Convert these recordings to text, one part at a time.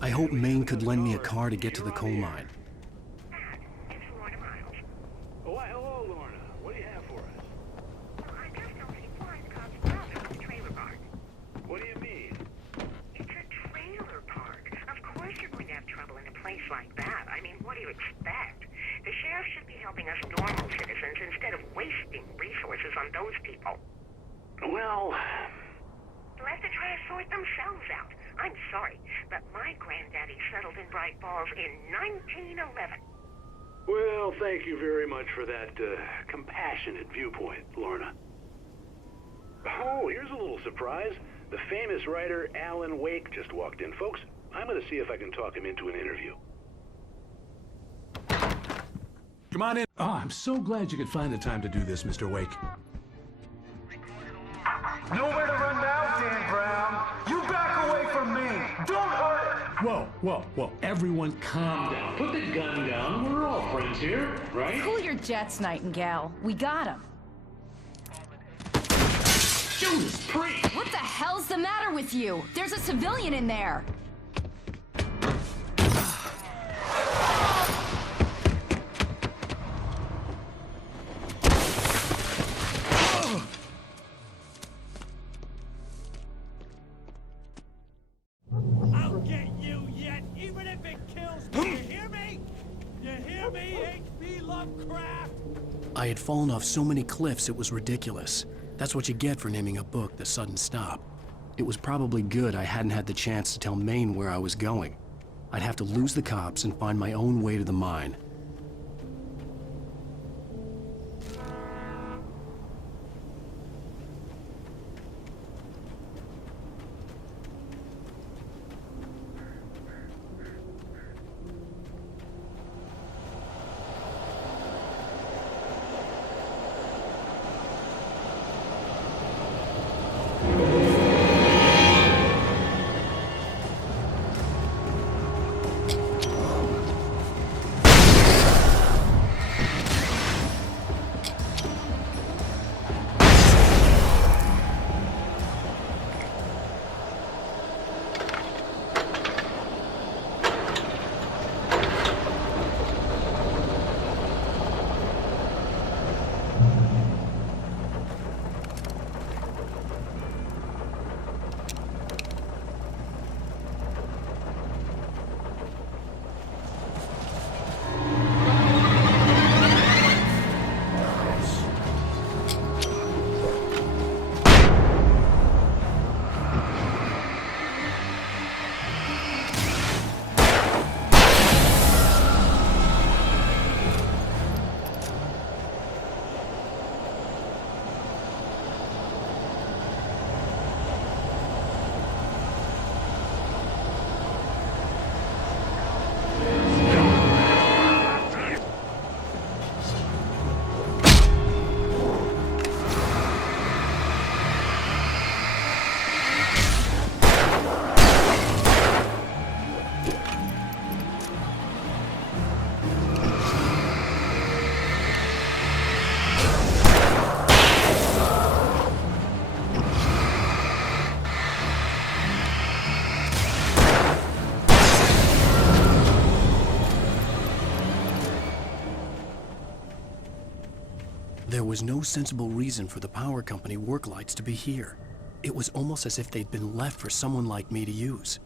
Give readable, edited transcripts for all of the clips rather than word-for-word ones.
I hope Maine could lend me a car to get to the coal mine. It's Lorna Miles. Oh, why, hello, Lorna. What do you have for us? Well, I just noticed flying cops miles from the trailer park. What do you mean? It's a trailer park. Of course you're going to have trouble in a place like that. I mean, what do you expect? The sheriff should be helping us normal citizens instead of wasting resources on those people. Well, They'll have to try to sort themselves out. I'm sorry, but my granddaddy settled in Bright Falls in 1911. well, thank you very much for that compassionate viewpoint, Lorna. Oh, here's a little surprise. The famous writer Alan Wake just walked in. Folks, I'm going to see if I can talk him into an interview. Come on in. Oh, I'm so glad you could find the time to do this, Mr. Wake. Nowhere to run now, Dan Brown. You back away from me. Don't hurt it. Whoa. Everyone calm down. Put the gun down. We're all friends here, right? Cool your jets, Nightingale. We got him. Judas Priest! What the hell's the matter with you? There's a civilian in there. I'll get you yet, even if it kills me. You hear me? You hear me, H.P. Lovecraft? I had fallen off so many cliffs it was ridiculous. That's what you get for naming a book The Sudden Stop. It was probably good I hadn't had the chance to tell Maine where I was going. I'd have to lose the cops and find my own way to the mine. There was no sensible reason for the power company work lights to be here. It was almost as if they'd been left for someone like me to use.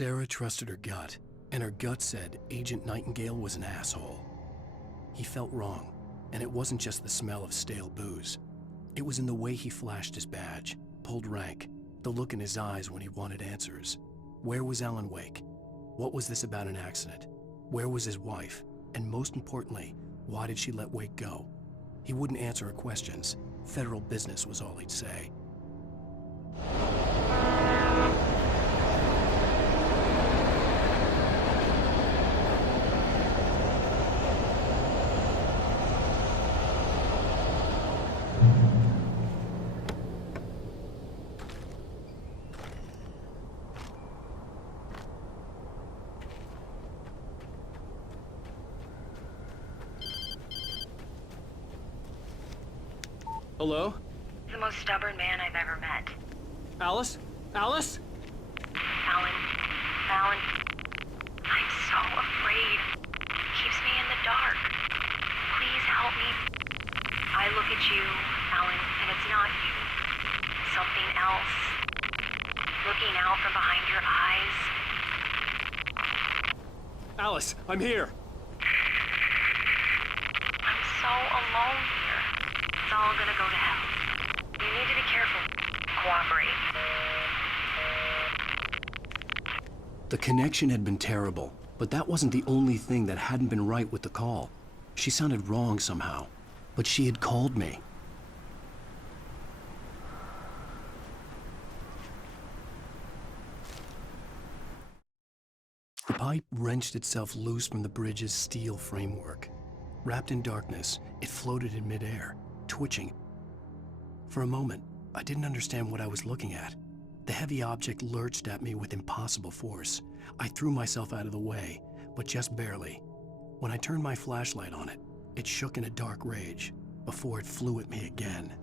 Sarah trusted her gut, and her gut said Agent Nightingale was an asshole. He felt wrong, and it wasn't just the smell of stale booze. It was in the way he flashed his badge, pulled rank, the look in his eyes when he wanted answers. Where was Alan Wake? What was this about an accident? Where was his wife? And most importantly, why did she let Wake go? He wouldn't answer her questions. Federal business was all he'd say. Hello? The most stubborn man I've ever met. Alice? Alice? Alan. Alan. I'm so afraid. It keeps me in the dark. Please help me. I look at you, Alan, and it's not you. Something else. Looking out from behind your eyes. Alice, I'm here. I'm so alone here. It's all gonna go to hell. You need to be careful. Cooperate. The connection had been terrible, but that wasn't the only thing that hadn't been right with the call. She sounded wrong somehow, but she had called me. The pipe wrenched itself loose from the bridge's steel framework. Wrapped in darkness, it floated in midair, twitching. For a moment, I didn't understand what I was looking at. The heavy object lurched at me with impossible force. I threw myself out of the way, but just barely. When I turned my flashlight on it, it shook in a dark rage before it flew at me again.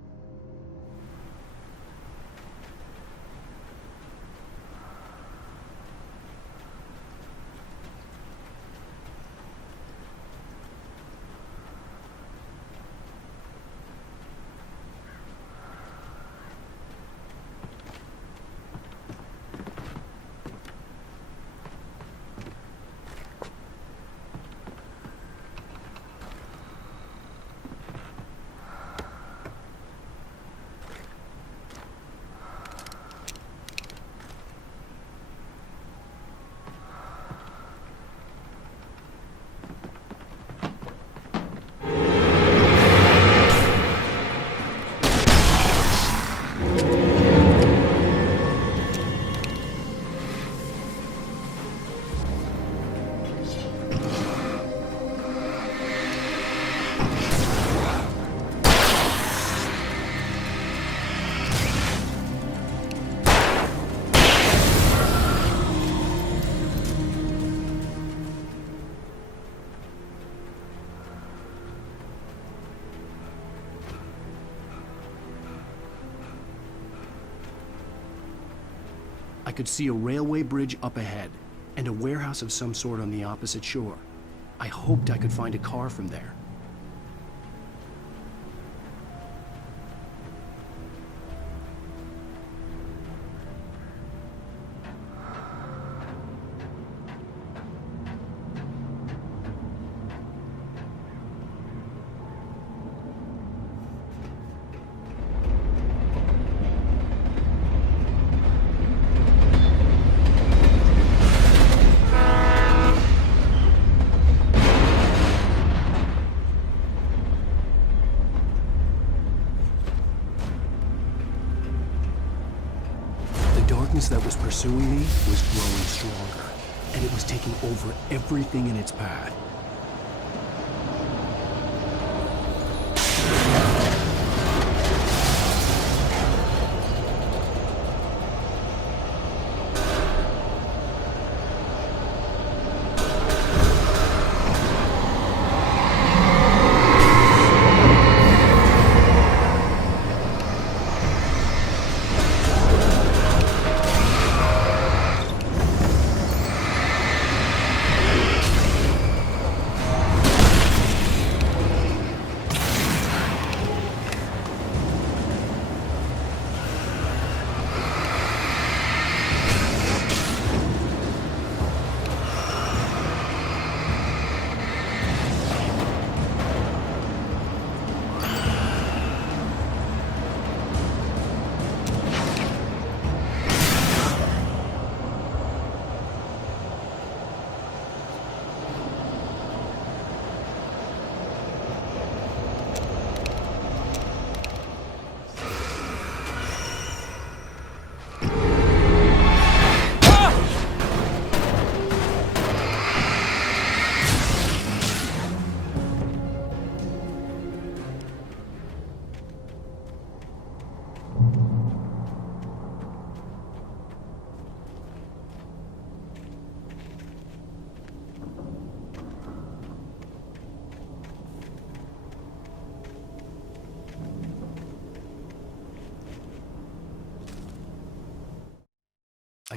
I could see a railway bridge up ahead, and a warehouse of some sort on the opposite shore. I hoped I could find a car from there. That was pursuing me was growing stronger, and it was taking over everything in its path.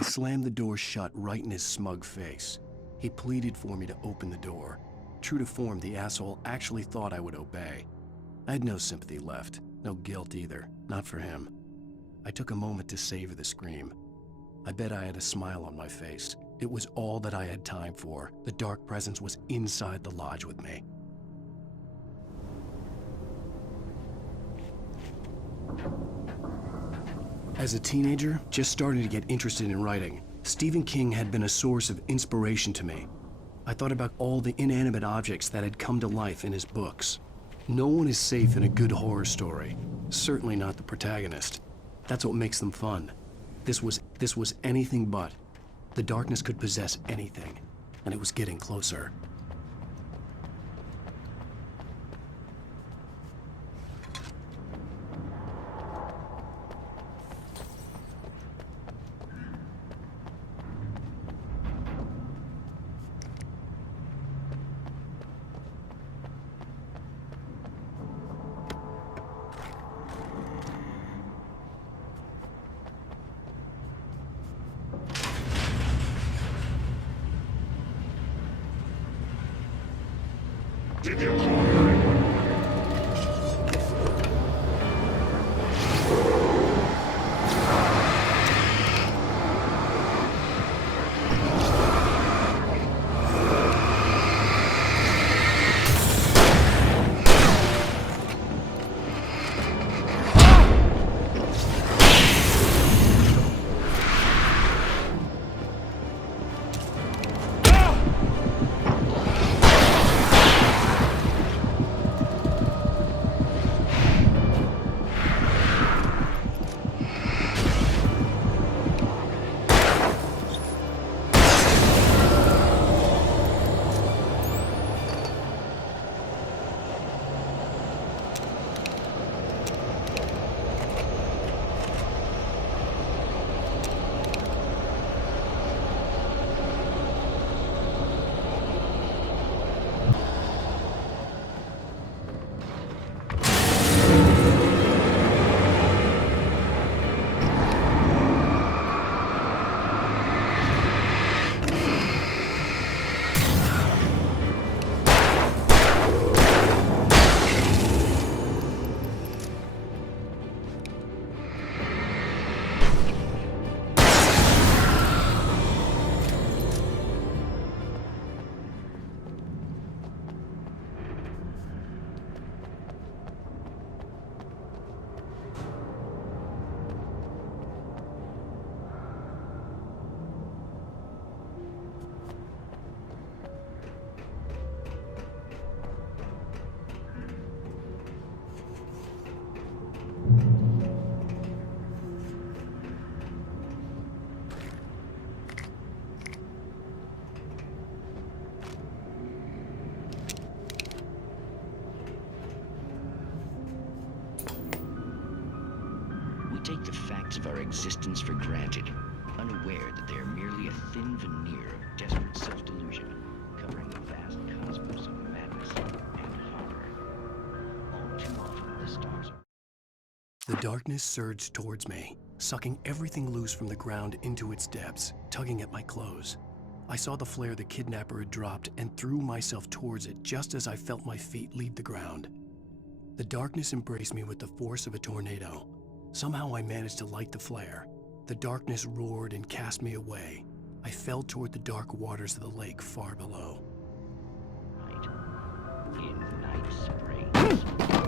I slammed the door shut right in his smug face. He pleaded for me to open the door. True to form, the asshole actually thought I would obey. I had no sympathy left, no guilt either, not for him. I took a moment to savor the scream. I bet I had a smile on my face. It was all that I had time for. The dark presence was inside the lodge with me. As a teenager, just starting to get interested in writing, Stephen King had been a source of inspiration to me. I thought about all the inanimate objects that had come to life in his books. No one is safe in a good horror story, certainly not the protagonist. That's what makes them fun. This was anything but. The darkness could possess anything, and it was getting closer. Take the facts of our existence for granted, unaware that they are merely a thin veneer of desperate self-delusion, covering the vast cosmos of madness and horror. All too often, the stars are... The darkness surged towards me, sucking everything loose from the ground into its depths, tugging at my clothes. I saw the flare the kidnapper had dropped and threw myself towards it just as I felt my feet leave the ground. The darkness embraced me with the force of a tornado. Somehow I managed to light the flare. The darkness roared and cast me away. I fell toward the dark waters of the lake far below. In night springs.